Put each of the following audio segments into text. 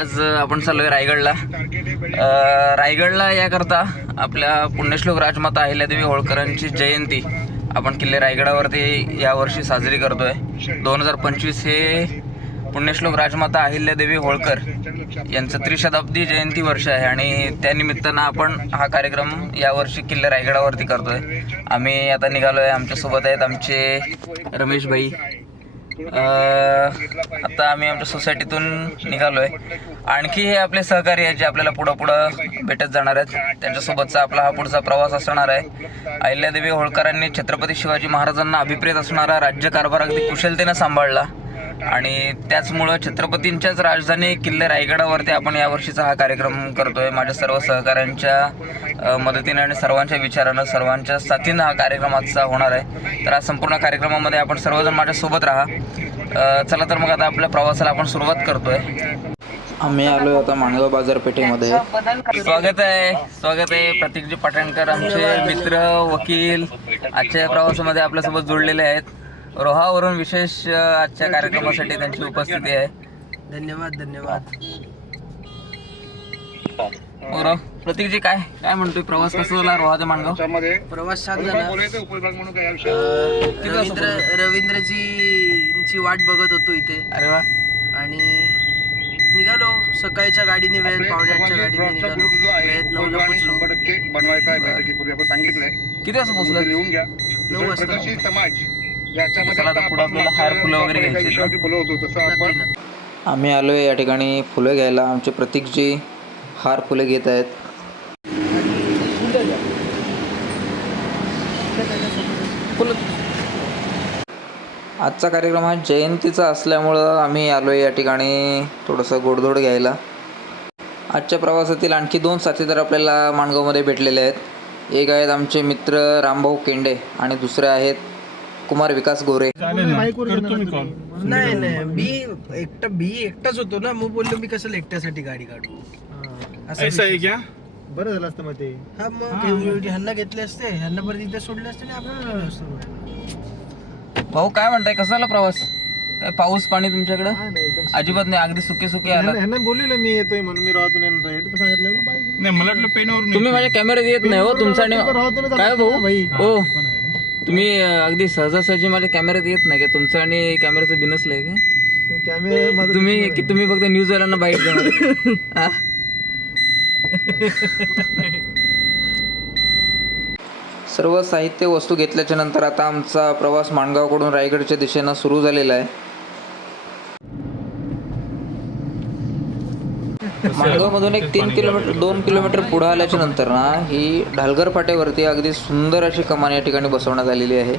आज आपण आपण चाललोय रायगडला. रायगडला याकरता आपल्या पुण्यश्लोक राजमाता अहिल्यादेवी होळकरांची जयंती आपण किल्ले रायगडावरती यावर्षी साजरी करतोय. दोन हजार पंचवीस हे पुण्यश्लोक राजमाता अहिल्यादेवी होळकर यांचं त्रिशताब्दी जयंती वर्ष आहे आणि त्यानिमित्तानं आपण हा कार्यक्रम यावर्षी किल्ले रायगडावरती करतोय. आम्ही आता निघालोय आमच्यासोबत आहेत आमचे रमेश भाई आता आम्ही आमच्या सोसायटीतून निघालोय. आणखी हे आपले सहकारी आहेत जे आपल्याला पुढं पुढं भेटत जाणार आहेत. त्यांच्यासोबतचा आपला हा पुढचा प्रवास असणार आहे. अहिल्यादेवी होळकरांनी छत्रपती शिवाजी महाराजांना अभिप्रेत असणारा राज्यकारभार अगदी कुशलतेनं सांभाळला. आणि त्याचमुळं छत्रपतींच्याच राजधानी किल्ले रायगडावरती आपण यावर्षीचा हा कार्यक्रम करतोय. माझ्या सर्व सहकाऱ्यांच्या मदतीने आणि सर्वांच्या विचारानं सर्वांच्या साथीनं हा कार्यक्रम आजचा होणार आहे. तर आज संपूर्ण कार्यक्रमामध्ये आपण सर्वजण माझ्यासोबत राहा. चला तर मग आता आपल्या प्रवासाला आपण सुरुवात करतोय. आम्ही आलोय आता माणगाव बाजारपेठेमध्ये. स्वागत आहे. स्वागत आहे प्रतीकजी पाटणकर आमचे मित्र वकील आजच्या या प्रवासामध्ये आपल्यासोबत जोडलेले आहेत. रोहावरून विशेष आजच्या कार्यक्रमासाठी त्यांची उपस्थिती आहे. धन्यवाद धन्यवाद. बरं प्रतीकजी काय काय म्हणतोय? प्रवास कसा झाला रोहा ते माणगाव प्रवास छान झाला. अं, रवींद्र रवींद्रजी ची वाट बघत होतो इथे. अरे वा. आणि निघालो. सकाळच्या गाडीने वेळेत पावणे आठच्या गाडीने निघालो. वेळेत नऊला पोचलो. बनवायचा आहे बैठकीपूर्वी. आपण सांगितलंय. किती वाजता पोहोचलं लिहून घ्या. नऊ वाजता. प्रगतशील समाज. चला आता पुढं आपल्याला हार फुलं वगैरे घ्यायची आहेत ना? विषयावरती बोलवतो तसं नक्की आपण नक्की. आम्ही आलोय या ठिकाणी फुलं घ्यायला आमचे प्रतीकजी हार फुलं घेत आहेत आजचा कार्यक्रम हा जयंतीचा असल्यामुळं आम्ही आलोय या ठिकाणी थोडंसं गोडधोड घ्यायला आजच्या प्रवासातील आणखी दोन साथीदार आपल्याला माणगावमध्ये भेटलेले आहेत एक आहेत आमचे मित्र रामभाऊ केंडे आणि दुसरे आहेत कुमार विकास गोरे. नाही नाही. मी एकटा मी एकटाच होतो ना. मग बोललो मी कसं एकट्यासाठी गाडी काढू? असं विषय. बरं झालं असतं मग ते. हा मग ह्यांना घेतले असते. ह्यांना परत इथे सोडले असते आणि आपण. गेलो असतो गोव्याला. भाऊ काय म्हणताय? कसा आला प्रवास? काय पाऊस पाणी तुमच्याकडं? अजिबात नाही अगदी सुके सुके आला ह्यांना बोललेलं मी येतोय म्हणून. मी राहतून येणार आहे. पण सांगितलं बाई नाही मला वाटलं पेनवर तुम्ही माझ्या कॅमेऱ्यात येत नाही हो तुमचा काय भाऊ? भाई? हो तुम्ही अं, अगदी सहजासहजी माझ्या कॅमेऱ्यात येत नाही का? तुमचं आणि कॅमेऱ्याचं बिनसलंय का? कॅमेरा माझा तुम्ही की तुम्ही फक्त न्यूज वाल्यांना बाईट देणार हा? सर्व साहित्य वस्तू घेतल्याच्या नंतर आता आमचा प्रवास माणगावकडून रायगडच्या दिशेनं सुरू झालेला आहे. माणगावमधून एक तीन किलोमीटर दोन किलोमीटर पुढे आल्याच्यानंतर ना ही ढालगर फाट्यावरती अगदी सुंदर अशी कमान या ठिकाणी बसवण्यात आलेली आहे.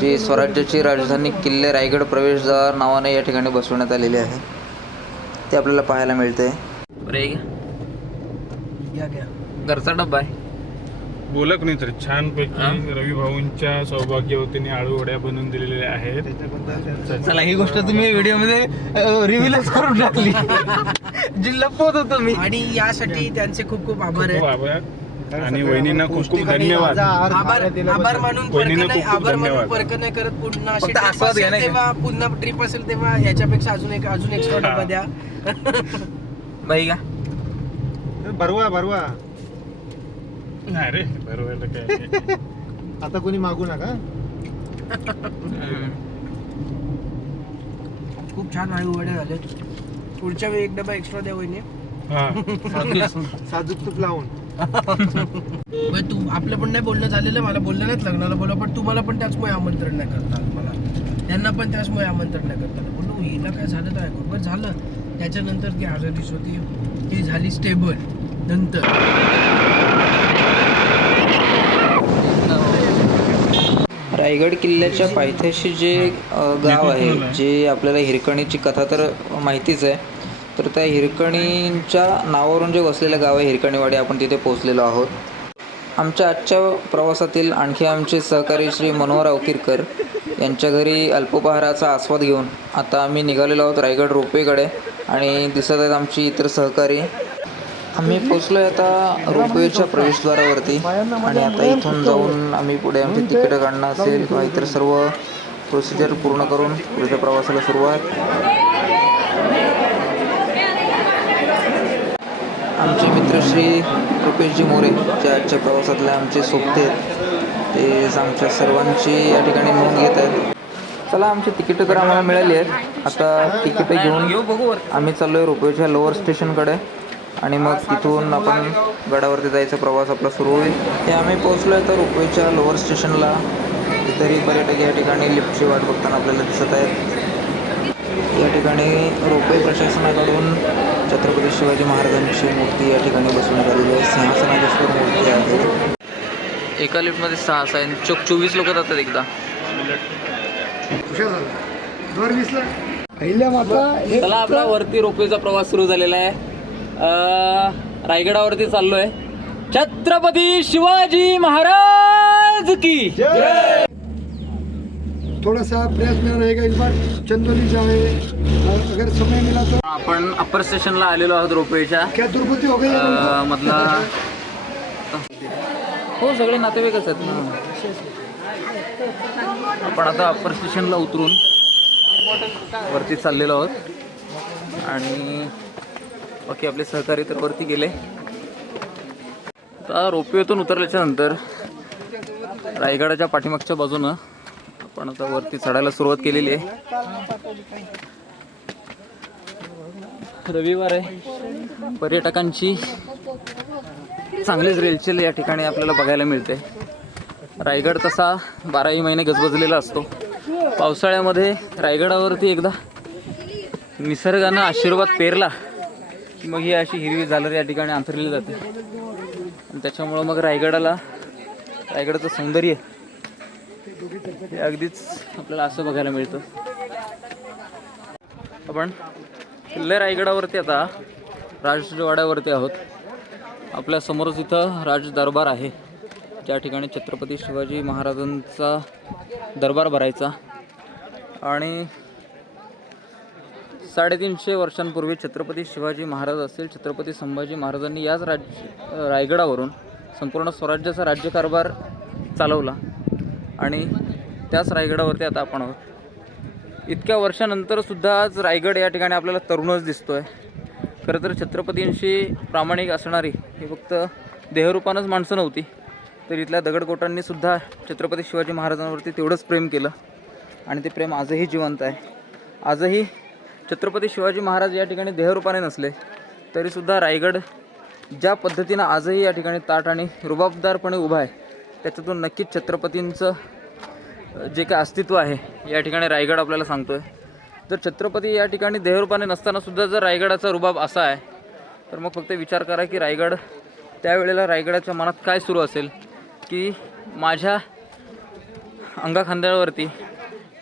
जी स्वराज्याची राजधानी किल्ले रायगड प्रवेशद्वार नावाने या ठिकाणी बसवण्यात आलेली आहे. ते आपल्याला पाहायला मिळते घ्या. घ्या. घरचा डब्बा आहे. बोला कोणी तरी छान पैकी रवी भाऊंच्या सौभाग्यवतीने आळू वड्या बनवून दिलेल्या आहेत. चला ही गोष्ट तुम्ही व्हिडिओमध्ये रिव्हिलच करून टाकली. जी लपवत होतो मी. आणि यासाठी त्यांचे खूप खूप आभार खूप आहेत. आभार. आणि वहिनींना खूप खूप धन्यवाद. आभार आभार मानून परक वहिनींना नाही खूप खूप आभार मानून धन्यवाद. परक नाही करत पुन्हा अशी फक्त trip आस्वाद घ्या असेल नाही का? तेव्हा पुन्हा ट्रिप असेल तेव्हा याच्यापेक्षा अजून एक अजून एक्स्ट्रा डबा द्या बाई का? भरवा भरवा नाही रे बरोबर काय? आता कोणी मागू नका. खूप छान आळू वडे झाले पुढच्या वेळी एक डबा एक्स्ट्रा द्या वहिनी. हा. साजूक तूप लावून. तू आपलं पण नाही बोलणं झालेलं मला बोललं नाहीत लग्नाला बोला पण तुम्हाला पण त्याचमुळे आमंत्रण नाही करता आलं मला. त्यांना पण त्याचमुळे आमंत्रण नाही करता बोललो हिला काय झालं तर ऐकू बरं झालं. त्याच्यानंतर ती आजारीच होती. ती झाली स्टेबल नंतर. रायगड किल्ल्याच्या पायथ्याशी जे गाव आहे जे आपल्याला हिरकणीची कथा तर माहितीच आहे. तर त्या हिरकणींच्या नावावरून जे वसलेलं गाव आहे हिरकणीवाडी आपण तिथे पोहोचलेलो आहोत. आमच्या आजच्या प्रवासातील आणखी आमचे सहकारी श्री मनोहर अवकिरकर यांच्या घरी अल्पोपहाराचा आस्वाद घेऊन आता आम्ही निघालेलो आहोत रायगड रोपवेकडे आणि दिसत आहेत आमची इतर सहकारी. आम्ही पोचलो आहे आता रोपवेच्या प्रवेशद्वारावरती. आणि आता इथून जाऊन आम्ही पुढे आमची तिकीटं काढणं असेल किंवा इतर सर्व प्रोसिजर पूर्ण करून पुढच्या प्रवासाला सुरुवात. आमचे मित्र श्री रुपेशजी मोरे जे आजच्या प्रवासातले आमचे सोबते आहेत ते आमच्या सर्वांची या ठिकाणी नोंद घेत आहेत. चला आमची तिकीटं तर आम्हाला मिळाली आहेत. आता तिकीटं घेऊन बघू आम्ही चाललो आहे रोपवेच्या लोअर स्टेशनकडे आणि मग तिथून आपण गडावरती जायचा प्रवास आपला सुरू होईल. हे आम्ही पोहोचलो आहे तर रोपवेच्या लोअर स्टेशनला. इतरही पर्यटक या ठिकाणी लिफ्टची वाट बघताना आपल्याला दिसत आहेत. या ठिकाणी रोपवे प्रशासनाकडून छत्रपती शिवाजी महाराजांची मूर्ती या ठिकाणी बसवण्यात आलेली आहे. सिंहासनाधीश्वर मूर्ती आहे. एका लिफ्टमध्ये सहा सहा आहे चोक चोवीस लोक जातात एकदा. चला आपला वरती रोपवेचा प्रवास सुरू झालेला आहे. रायगडावरती चाललोय. छत्रपती शिवाजी महाराज की. थोड़ा सा प्रयास मेरा रहेगा इस बार चंदोली जाए और अगर समय मिला तो आपण अप्पर स्टेशनला आलेलो आहोत रोपवेच्या. क्या दुर्गति हो गई है मधला हो सगळे नातेवाईकच आहेत ना. आपण आता अप्पर स्टेशनला उतरून वरती चाललेलो आहोत. आणि बाकी आपले सहकारी तर वरती गेले. आता रोपवेतून उतरल्याच्या नंतर रायगडाच्या पाठीमागच्या बाजूनं आपण आता वरती चढायला सुरुवात केलेली आहे. रविवार आहे. पर्यटकांची चांगलीच रेलचेल या ठिकाणी आपल्याला बघायला मिळते. रायगड तसा बाराही महिने गजबजलेला असतो. पावसाळ्यामध्ये रायगडावरती एकदा निसर्गानं आशीर्वाद पेरला. की मग ही अशी हिरवी झालर या ठिकाणी अंथरली जाते. आणि त्याच्यामुळं मग रायगडाला रायगडाचं सौंदर्य हे अगदीच आपल्याला असं बघायला मिळतं. आपण किल्ले रायगडावरती आता राजवाड्यावरती आहोत. आपल्या समोरच इथं राज दरबार आहे. ज्या ठिकाणी छत्रपती शिवाजी महाराजांचा दरबार भरायचा. आणि साडेतीनशे वर्षांपूर्वी छत्रपती शिवाजी महाराज असेल छत्रपती संभाजी महाराजांनी याच राज्य रायगडावरून संपूर्ण स्वराज्याचा राज्यकारभार चालवला. आणि त्याच रायगडावरती आता आपण आहोत. इतक्या वर्षानंतर सुद्धा आज रायगड या ठिकाणी आपल्याला तरुणच दिसतो आहे खरं तर छत्रपतींशी प्रामाणिक असणारी ही फक्त देहरूपानंच माणसं नव्हती तर इथल्या दगडकोटांनी सुद्धा छत्रपती शिवाजी महाराजांवरती तेवढंच प्रेम केलं. आणि ते प्रेम आजही जिवंत आहे. आजही छत्रपती शिवाजी महाराज या ठिकाणी देहरूपाने नसले तरीसुद्धा रायगड ज्या पद्धतीनं आजही या ठिकाणी ताट आणि रुबाबदारपणे उभा आहे त्याच्यातून नक्कीच छत्रपतींचं जे काय अस्तित्व आहे या ठिकाणी रायगड आपल्याला सांगतो आहे जर छत्रपती या ठिकाणी देहरूपाने नसतानासुद्धा जर रायगडाचा रुबाब असा आहे तर मग फक्त विचार करा की रायगड त्यावेळेला रायगडाच्या मनात काय सुरू असेल की माझ्या अंगाखांद्यावरती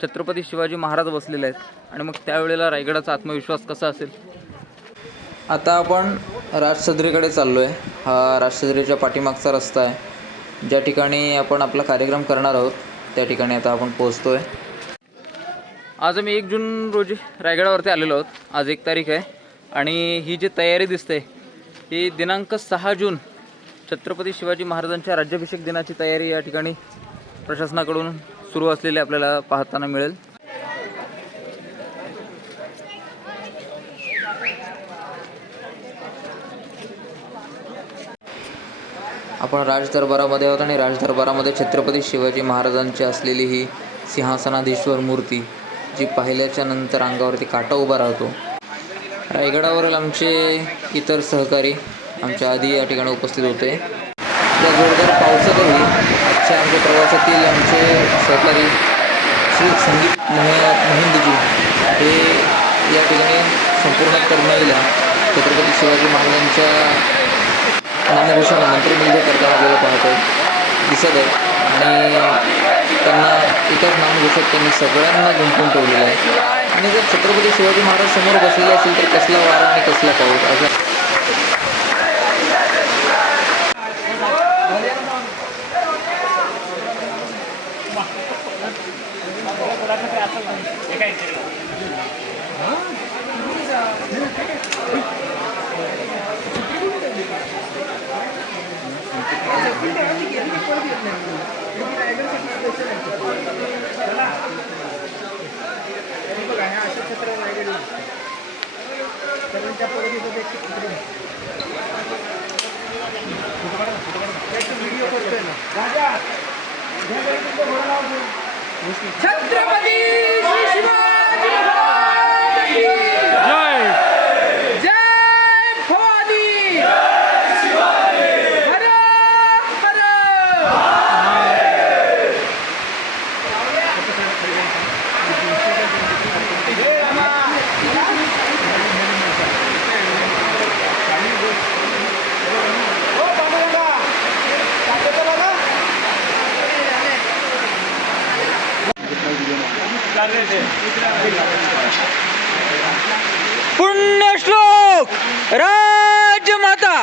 छत्रपती शिवाजी महाराज बसलेले आहेत. आणि मग त्यावेळेला रायगडाचा आत्मविश्वास कसा असेल? आता आपण राजसदरीकडे चाललो आहे हा राजसदरीच्या पाठीमागचा रस्ता आहे. ज्या ठिकाणी आपण आपला कार्यक्रम करणार आहोत त्या ठिकाणी आता आपण पोहोचतो आहे आज आम्ही एक जून रोजी रायगडावरती आलेलो आहोत. आज एक तारीख आहे. आणि ही जी तयारी दिसते ही दिनांक सहा जून छत्रपती शिवाजी महाराजांच्या राज्याभिषेक दिनाची तयारी या ठिकाणी प्रशासनाकडून सुरू असलेली आपल्याला पाहताना मिळेल. आपण राजदरबारामध्ये आहोत आणि राजदरबारामध्ये छत्रपती शिवाजी महाराजांची असलेली ही सिंहासनाधीश्वर मूर्ती जी पाहिल्याच्या नंतर अंगावरती काटा उभा राहतो. रायगडावरील आमचे इतर सहकारी आमच्या आधी या ठिकाणी उपस्थित होते. त्या जोरदार पावसातही आजच्या आमच्या प्रवासातील आमचे सहकारी श्री संदीप मह महिंदजी हे या ठिकाणी संपूर्ण तरुणाईला छत्रपती शिवाजी महाराजांच्या नामभूषण मंत्रिमंडळ म्हणजे करताना आपल्याला पाहतो दिसत आहे. आणि त्यांना एकाच नामघोषात त्यांनी सगळ्यांना गुंफून ठेवलेलं आहे. आणि जर छत्रपती शिवाजी महाराज समोर बसलेले असेल तर कसला वारा आणि कसला पाऊस? असं. शिवाजी महाराज की जय जय भवानी हर हर पुण्यश्लोक राजमाता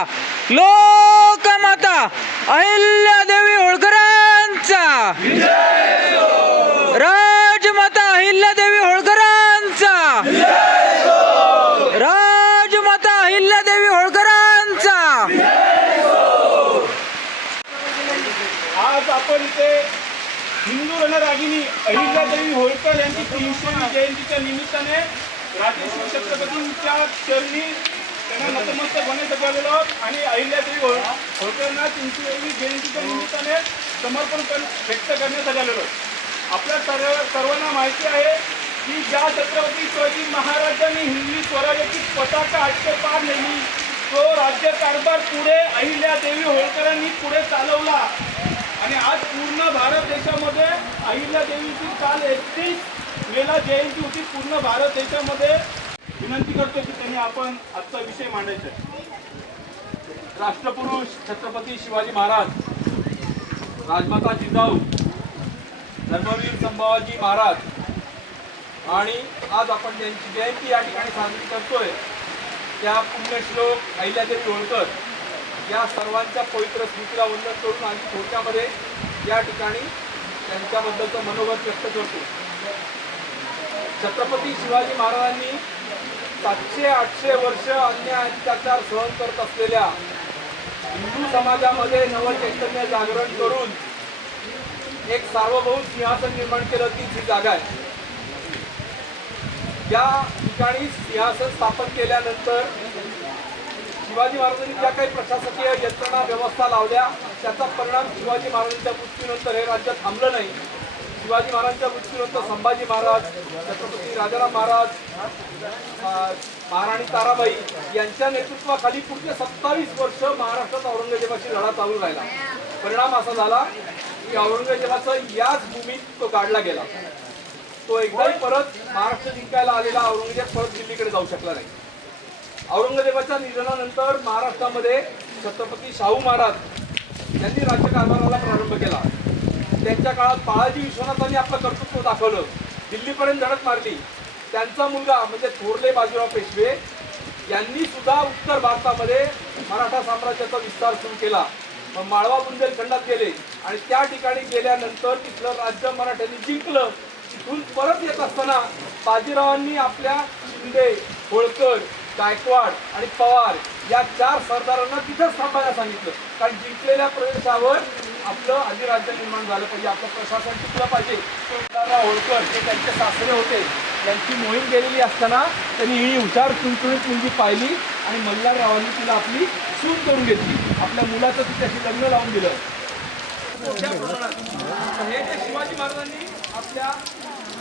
लोकमाता अहिल्यादेवी होळकरांचा राजमाता अहिल्यादेवी होळकरांचा राजमाता अहिल्यादेवी होळकरांचा आज आपण इथे हिंदू रणरागिनी अहिल्यादेवी होळकर जयंतीच्या निमित्ताने राजेश्वर छत्रपतींच्या चरणी त्यांना नतमस्तक होण्यासाठी आलेलो आहोत आणि अहिल्यादेवी होळ होळकरांना तीनशे जयंतीच्या निमित्ताने समर्पण कर व्यक्त करण्यासाठी आलेलो आपल्या सर्व सर्वांना माहिती आहे की ज्या छत्रपती शिवाजी महाराजांनी हिंदवी स्वराज्याची पताका आठशे पार नेली तो राज्य कारभार पुढे अहिल्यादेवी होळकरांनी पुढे चालवला. आणि आज पूर्ण भारत देशामध्ये अहिल्या देवीची काल एकतीस मेला जयंती होती पूर्ण भारत देशामध्ये विनंती करतो की त्यांनी आपण आजचा विषय मांडायचा राष्ट्रपुरुष छत्रपती शिवाजी महाराज राजमाता जिजाऊ धर्मवीर संभाजी महाराज आणि आज आपण त्यांची जयंती या ठिकाणी साजरी करतोय. त्या पुण्यश्लोक अहिल्यादेवी होळकर या सर्वांच्या पवित्र स्मृतीला वंदन करून आम्ही थोडक्यामध्ये या ठिकाणी त्यांच्याबद्दलचं मनोगत व्यक्त करतो. छत्रपती शिवाजी महाराजांनी सातशे आठशे वर्ष अन्याय अत्याचार सहन करत असलेल्या हिंदू समाजामध्ये नवचैतन्य जागरण करून एक सार्वभौम सिंहासन निर्माण केलं ती जी जागा आहे. त्या ठिकाणी सिंहासन स्थापन केल्यानंतर शिवाजी महाराजांनी ज्या काही प्रशासकीय यंत्रणा व्यवस्था लावल्या त्याचा परिणाम शिवाजी महाराजांच्या मृत्यूनंतर हे राज्य थांबलं नाही. शिवाजी महाराजांच्या मृत्यूनंतर संभाजी महाराज छत्रपती राजाराम महाराज महाराणी ताराबाई यांच्या नेतृत्वाखाली पुढचे सत्तावीस वर्ष महाराष्ट्रात औरंगजेबाशी लढा चालू राहिला. परिणाम असा झाला की औरंगजेबाचा याच भूमीत तो काढला गेला. तो एकदाही परत महाराष्ट्र जिंकायला आलेला औरंगजेब परत दिल्लीकडे जाऊ शकला नाही. औरंगजेबाच्या निधनानंतर महाराष्ट्रामध्ये छत्रपती शाहू महाराज यांनी राज्यकारभाराला प्रारंभ केला. त्यांच्या काळात बाळाजी विश्वनाथांनी आपलं कर्तृत्व दाखवलं. दिल्लीपर्यंत धडक मारली. त्यांचा मुलगा म्हणजे थोरले बाजीराव पेशवे यांनी सुद्धा उत्तर भारतामध्ये मराठा साम्राज्याचा विस्तार सुरू केला. मग माळवा बुंदेलखंडात गेले आणि त्या ठिकाणी गेल्यानंतर तिथलं राज्य मराठ्यांनी जिंकलं. तिथून परत येत असताना बाजीरावांनी आपल्या शिंदे होळकर गायकवाड आणि पवार या चार सरदारांना तिथंच थांबायला सांगितलं. कारण जिंकलेल्या प्रदेशावर आपलं अधिराज्य निर्माण झालं पाहिजे आपलं प्रशासन टिकलं पाहिजे. सरदारराव होळकर हे त्यांचे सासरे होते. त्यांची मोहीम गेलेली असताना त्यांनी ही हुशार चुणचुणीत मुलगी पाहिली आणि मल्हाररावांनी तिला आपली सून करून घेतली. आपल्या मुलाचं तिच्याशी लग्न लावून दिलं. मोठ्या हे जे शिवाजी महाराजांनी आपल्या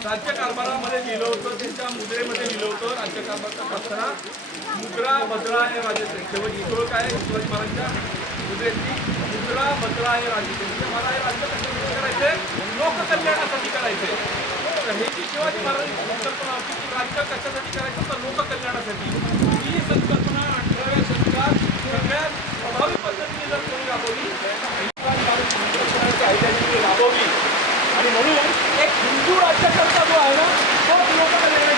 राज्यकारभारामध्ये लिहिलं होतं त्यांच्या मुद्रेमध्ये लिहिलं होतं राज्यकारभार करत मुद्रा भद्रा हे राजे शेवट ही ओळख आहे? शिवाजी महाराजांच्या मुद्रेची बदला बदला हे राजे म्हणजे मला हे राज्य कशासाठी करायचे लोककल्याणासाठी करायचे तर हे जी शिवाजी महाराजांची संकल्पना होती की राज्य कशासाठी करायचं? तर लोककल्याणासाठी. ही संकल्पना अठराव्या शतकात सगळ्यात प्रभावी पद्धतीने जर कोणी राबवली राबवली आणि म्हणून एक हिंदू राज्यकर्ता जो आहे ना तोच लोककल्याण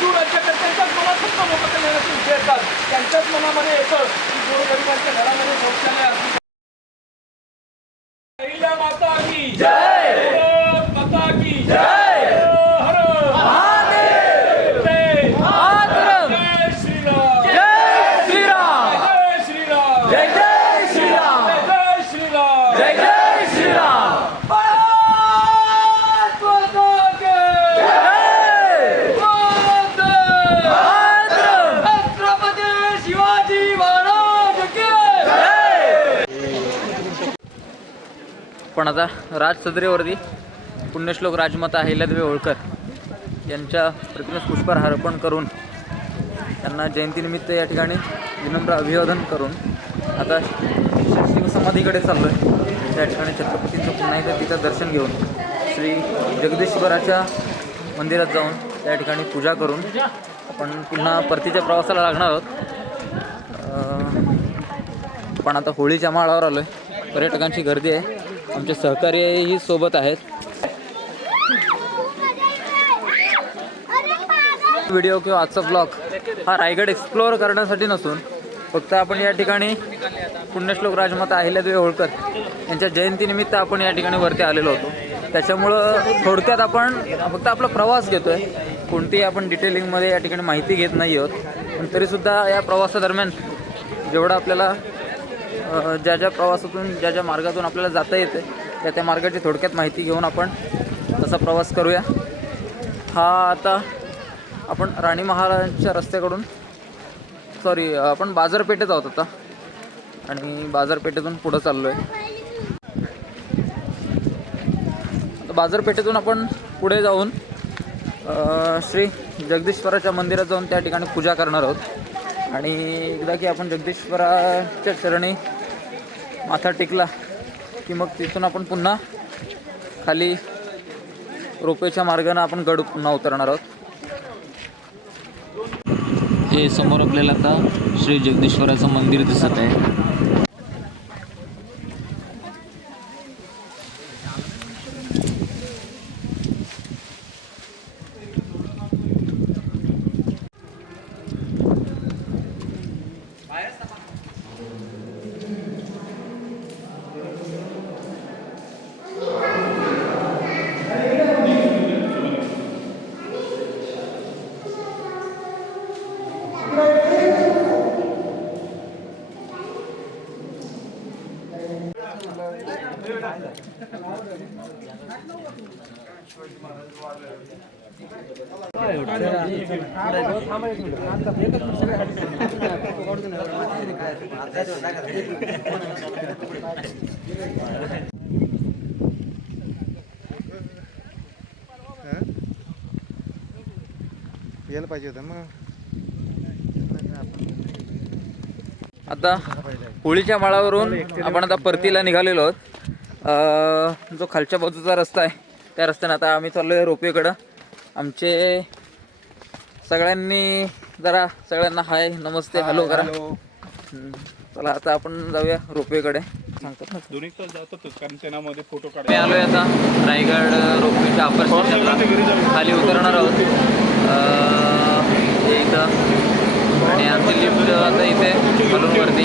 हिंदू राज्यकर्त्यांच्याच मनात फक्त लोककल्याणाचे विषय येतात त्यांच्याच मनामध्ये येतं की गोरगरिबांच्या घरामध्ये शौचालय असली माता की जय माता की जय आपण आता राज सदरेवरती पुण्यश्लोक राजमाता अहिल्यादेवी होळकर यांच्या प्रतिमेस पुष्पहार अर्पण करून त्यांना जयंतीनिमित्त या ठिकाणी विनम्र अभिवादन करून आता शिवसमाधीकडे चाललो आहे त्या ठिकाणी छत्रपतींचं पुन्हा एकदा तिथं दर्शन घेऊन श्री जगदीश्वराच्या मंदिरात जाऊन त्या ठिकाणी पूजा करून आपण पुन्हा परतीच्या प्रवासाला लागणार आहोत. पण आता होळीच्या माळावर आलो आहे पर्यटकांची गर्दी आहे. आमचे सहकार्यही सोबत आहेत. व्हिडिओ किंवा आजचा ब्लॉग हा रायगड एक्सप्लोअर करण्यासाठी नसून फक्त आपण या ठिकाणी पुण्यश्लोक राजमाता अहिल्यादेवी होळकर यांच्या जयंतीनिमित्त आपण या ठिकाणी वरती आलेलो होतो. त्याच्यामुळं थोडक्यात आपण फक्त आपला प्रवास घेतो आहे कोणतीही आपण डिटेलिंगमध्ये या ठिकाणी माहिती घेत नाही आहोत. पण तरीसुद्धा या प्रवासादरम्यान जेवढं आपल्याला ज्या ज्या प्रवासातून ज्या ज्या मार्गातून आपल्याला जाता येते त्या त्या मार्गाची थोडक्यात माहिती घेऊन आपण तसा प्रवास करूया. हा आता आपण राणी महाराजांच्या रस्त्याकडून सॉरी आपण बाजारपेठेत आहोत आता. आणि बाजारपेठेतून पुढं चाललो आहे बाजारपेठेतून आपण पुढे जाऊन श्री जगदीश्वराच्या मंदिरात जाऊन त्या ठिकाणी पूजा करणार आहोत. आणि एकदा की आपण जगदीश्वराच्या चरणी माथा टेकला की मग तिथून आपण पुन्हा खाली रोपेच्या मार्गाने आपण गड पुन्हा उतरणार आहोत. हे समोर आपल्याला आता श्री जगदीश्वराचं मंदिर दिसत आहे. यायला पाहिजे होतं मग. आता होळीच्या माळावरून आपण आता परतीला निघालेलो आहोत. अ, जो खालच्या बाजूचा रस्ता आहे त्या रस्त्याने आता आम्ही चाललो आहे रोपवेकडं. आमचे सगळ्यांनी जरा सगळ्यांना हाय नमस्ते हॅलो करा. चला आता आपण जाऊया रोपवेकडे. सांगतात ना जातातच कारण फोटो मी आलोय आता रायगड रोपवेच्या अपर स्टेशनला खाली उतरणार आहोत. अं, हे इथं. आणि आमची लिफ्ट आता इथे बलून वरती.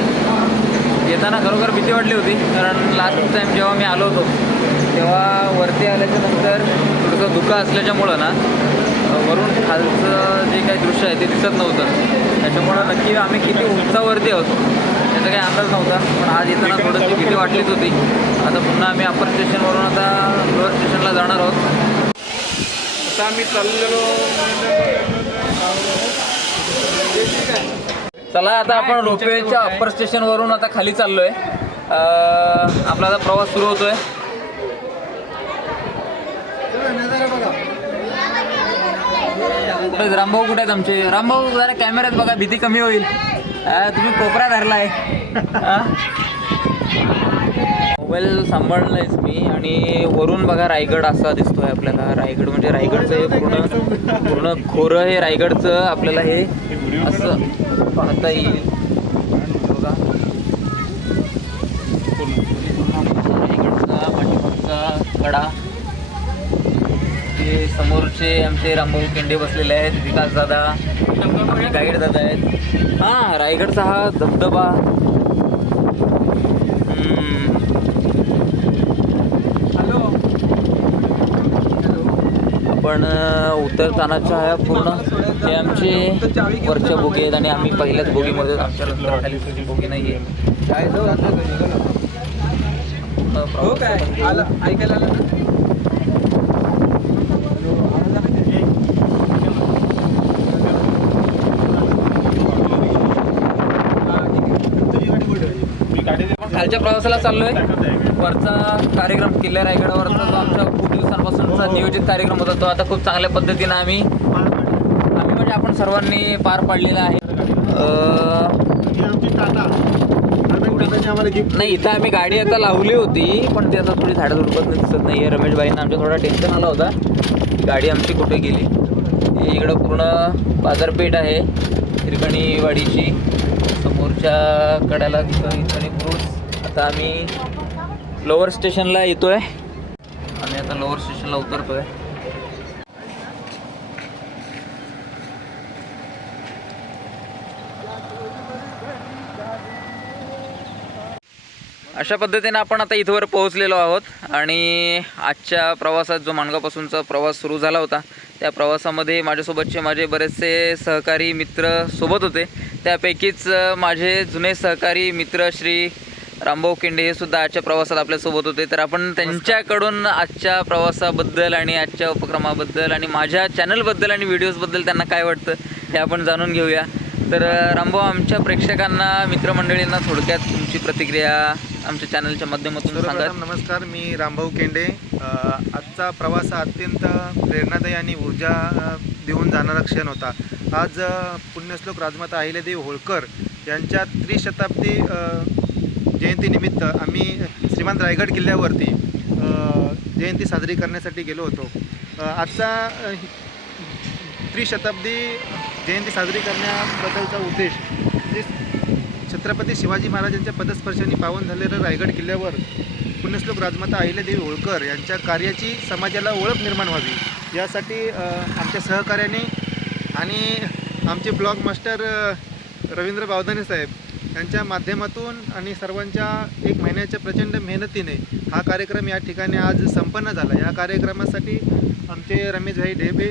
येताना खरोखर भीती वाटली होती कारण लास्ट टाइम जेव्हा मी आलो होतो तेव्हा वरती आल्याच्यानंतर थोडंसं धुकं असल्याच्यामुळं ना वरून खालचं जे काही दृश्य आहे ते दिसत नव्हतं. त्याच्यामुळं नक्की आम्ही किती उंचावरती आहोत त्याचा काही अंदाज नव्हता पण आज येताना थोडंशी भीती वाटलीच होती. आता पुन्हा आम्ही अप्पर स्टेशनवरून आता लोअर स्टेशनला जाणार आहोत. आता आम्ही चाललेलो चला आता आपण रोपवेच्या अप्पर स्टेशनवरून आता खाली चाललोय. अं, आपला आता प्रवास सुरू होतोय. कुठे? रामभाऊ कुठे आहेत आमचे? रामभाऊ जरा कॅमेऱ्यात बघा भीती कमी होईल. तुम्ही कोपरा धरलाय. मोबाईल सांभाळलायच मी आणि वरून बघा रायगड असा दिसतोय आपल्याला. रायगड म्हणजे रायगडचं हे पूर्ण पूर्ण खोरं हे रायगडचं आपल्याला हे असं पाहता येईल. बघा. रायगडचा पाठीमागचा कडा. हे समोरचे आमचे रामभाऊ केंडे बसलेले आहेत विकास दादा गाईड दादा आहेत. हा रायगडचा हा धबधबा. आपण उतरतानाच्या ह्या पूर्ण हे आमचे वरच्या बोगी आहेत आणि आम्ही पहिल्याच बोगीमध्ये आमच्या नंतर खाली तुझी बोगी नाही आहे हो काय? ऐकायला खालच्या प्रवासाला चाललोय. वरचा कार्यक्रम किल्ले रायगडावरचा जो आमच्या खूप दिवसांपासूनचा नियोजित कार्यक्रम होता तो आता खूप चांगल्या पद्धतीनं आम्ही आम्ही म्हणजे आपण सर्वांनी पार पाडलेला आहे. ही आमची नाही इथं आम्ही गाडी आता लावली होती पण ती आता थोडी झाडं झुडपत दिसत नाही आहे रमेश भाईंना आमच्या थोडा टेन्शन आला होता. गाडी आमची कुठे गेली? ही इकडं पूर्ण बाजारपेठ आहे हिरकणी वाडीची समोरच्या कड्याला आता आम्ही लोअर स्टेशनला येतो आहे आम्ही आता लोअर स्टेशनला उतरतो आहे अशा पद्धतीने आपण आता इथवर पोहोचलेलो आहोत आणि आजच्या प्रवासात जो माणगापासूनचा प्रवास सुरू झाला होता त्या प्रवासामध्ये माझ्यासोबतचे माझे बरेचसे सहकारी मित्र सोबत होते. त्यापैकीच माझे जुने सहकारी मित्र श्री रामभाऊ केंडे हे सुद्धा आजच्या प्रवासात आपल्यासोबत होते. तर आपण त्यांच्याकडून आजच्या प्रवासाबद्दल आणि आजच्या उपक्रमाबद्दल आणि माझ्या चॅनलबद्दल आणि व्हिडिओजबद्दल त्यांना काय वाटतं हे आपण जाणून घेऊया. तर रामभाऊ आमच्या प्रेक्षकांना मित्रमंडळींना थोडक्यात तुमची प्रतिक्रिया आमच्या चॅनलच्या माध्यमातून सांगा. नमस्कार मी रामभाऊ केंडे. आजचा प्रवास हा अत्यंत प्रेरणादायी आणि ऊर्जा देऊन जाणारा क्षण होता. आज पुण्यश्लोक राजमाता अहिल्यादेवी होळकर यांच्या त्रिशताब्दी जयंतीनिमित्त आम्ही श्रीमंत रायगड किल्ल्यावरती जयंती साजरी करण्यासाठी गेलो होतो. आजचा त्रिशताब्दी जयंती साजरी करण्याबद्दलचा उद्देश जे छत्रपती शिवाजी महाराजांच्या पदस्पर्शाने पावन झालेलं रायगड किल्ल्यावर पुण्यश्लोक राजमाता अहिल्यादेवी होळकर यांच्या कार्याची समाजाला ओळख निर्माण व्हावी. यासाठी आमच्या सहकार्याने आणि आमचे ब्लॉग मास्टर रवींद्र बावधाने साहेब यांच्या माध्यमातून आणि सर्वांच्या एक महिन्याच्या प्रचंड मेहनतीने हा कार्यक्रम या ठिकाणी आज संपन्न झाला. या कार्यक्रमासाठी आमचे रमेशभाई ढेबे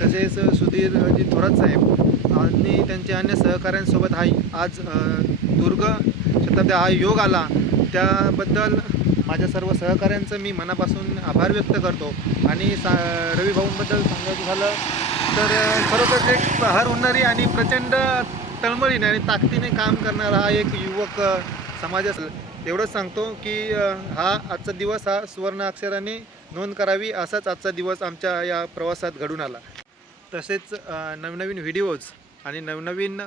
तसेच सुधीरजी थोरात साहेब आणि त्यांचे अन्य सहकाऱ्यांसोबत हा आज दुर्ग शताब्दी हा योग आला. त्याबद्दल माझ्या सर्व सहकाऱ्यांचं मी मनापासून आभार व्यक्त करतो. आणि सा रवी भाऊंबद्दल सांगायचं झालं तर खरोखर एक प्रहार होणारी आणि प्रचंड तळमळीने आणि ताकदीने काम करणारा हा एक युवक समाज असेल. एवढंच सांगतो की हा आजचा दिवस हा सुवर्ण अक्षराने नोंद करावी असाच आजचा दिवस आमच्या या प्रवासात घडून आला. तसेच नवनवीन व्हिडिओज आणि नवनवीन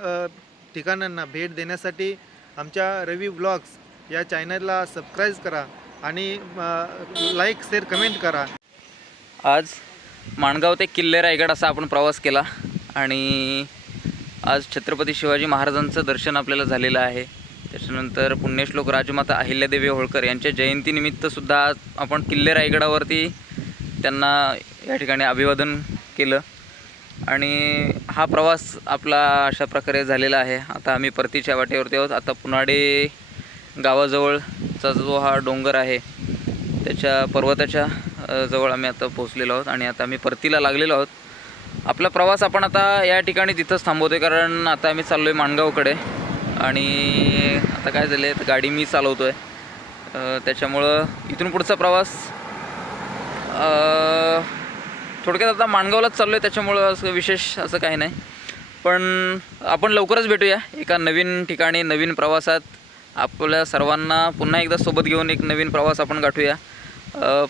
ठिकाणांना भेट देण्यासाठी आमच्या रवी ब्लॉग्स या चॅनलला सबस्क्राईब करा आणि लाईक शेअर कमेंट करा. आज माणगाव ते किल्ले रायगड असा आपण प्रवास केला आणि आज छत्रपती शिवाजी महाराजांचं दर्शन आपल्याला झालेलं आहे. त्याच्यानंतर पुण्यश्लोक राजमाता अहिल्यादेवी होळकर यांच्या जयंतीनिमित्तसुद्धा आज आपण किल्ले रायगडावरती त्यांना या ठिकाणी अभिवादन केलं. आणि हा प्रवास आपला अशा प्रकारे झालेला आहे. आता आम्ही परतीच्या वाटेवरती आहोत. आता पुनाडे गावाजवळचा जो हा डोंगर आहे त्याच्या पर्वताच्या जवळ आम्ही आता पोहोचलेलो आहोत. आणि आता आम्ही परतीला लागलेलो आहोत. आपला प्रवास आपण आता या ठिकाणी तिथंच थांबवतोय कारण आता आम्ही चाललो आहे माणगावकडे. आणि आता काय झालं आहे गाडी मी चालवतो आहे त्याच्यामुळं इथून पुढचा प्रवास थोडक्यात आता माणगावलाच चाललो आहे त्याच्यामुळं असं विशेष असं काही नाही. पण आपण लवकरच भेटूया एका नवीन ठिकाणी नवीन प्रवासात. आपल्या सर्वांना पुन्हा एकदा सोबत घेऊन एक नवीन प्रवास आपण गाठूया.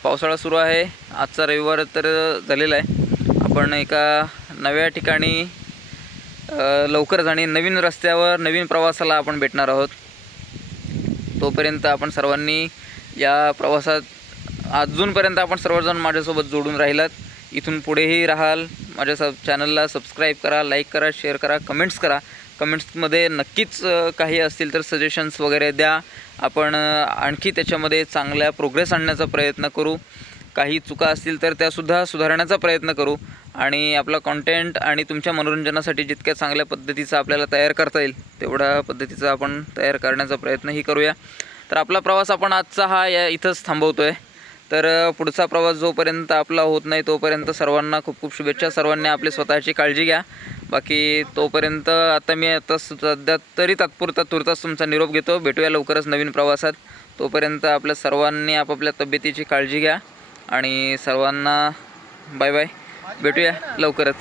पावसाळा सुरू आहे आजचा रविवार तर झालेला आहे. आपण एका नव्या ठिकाणी लवकरच आणि नवीन रस्त्यावर नवीन प्रवासाला आपण भेटणार आहोत. तोपर्यंत आपण सर्वांनी या प्रवासात अजूनपर्यंत आपण सर्वजण माझ्यासोबत जोडून राहिलात. इथून पुढेही राहाल. माझ्या सब चॅनलला सबस्क्राईब करा लाईक करा शेअर करा कमेंट्स करा. कमेंट्समध्ये नक्कीच काही असतील तर सजेशन्स वगैरे द्या. आपण आणखी त्याच्यामध्ये चांगल्या प्रोग्रेस आणण्याचा प्रयत्न करू. काही चुका असतील तर त्यासुद्धा सुधारण्याचा प्रयत्न करू. आणि आपला कॉन्टेंट आणि तुमच्या मनोरंजनासाठी जितक्या चांगल्या पद्धतीचा आपल्याला तयार करता येईल तेवढ्या पद्धतीचा आपण तयार करण्याचा प्रयत्नही करूया. तर आपला प्रवास आपण आजचा हा या इथंच थांबवतो आहे तर पुढचा प्रवास जोपर्यंत आपला होत नाही तोपर्यंत सर्वांना खूप खूप शुभेच्छा. सर्वांनी आपली स्वतःची काळजी घ्या. बाकी तोपर्यंत आता मी आता सध्या तरी तात्पुरता तुर्तास तुमचा निरोप घेतो. भेटूया लवकरच नवीन प्रवासात. तोपर्यंत आपल्या सर्वांनी आपापल्या तब्येतीची काळजी घ्या. आणि सर्वांना बाय बाय. भेटूया लवकरच.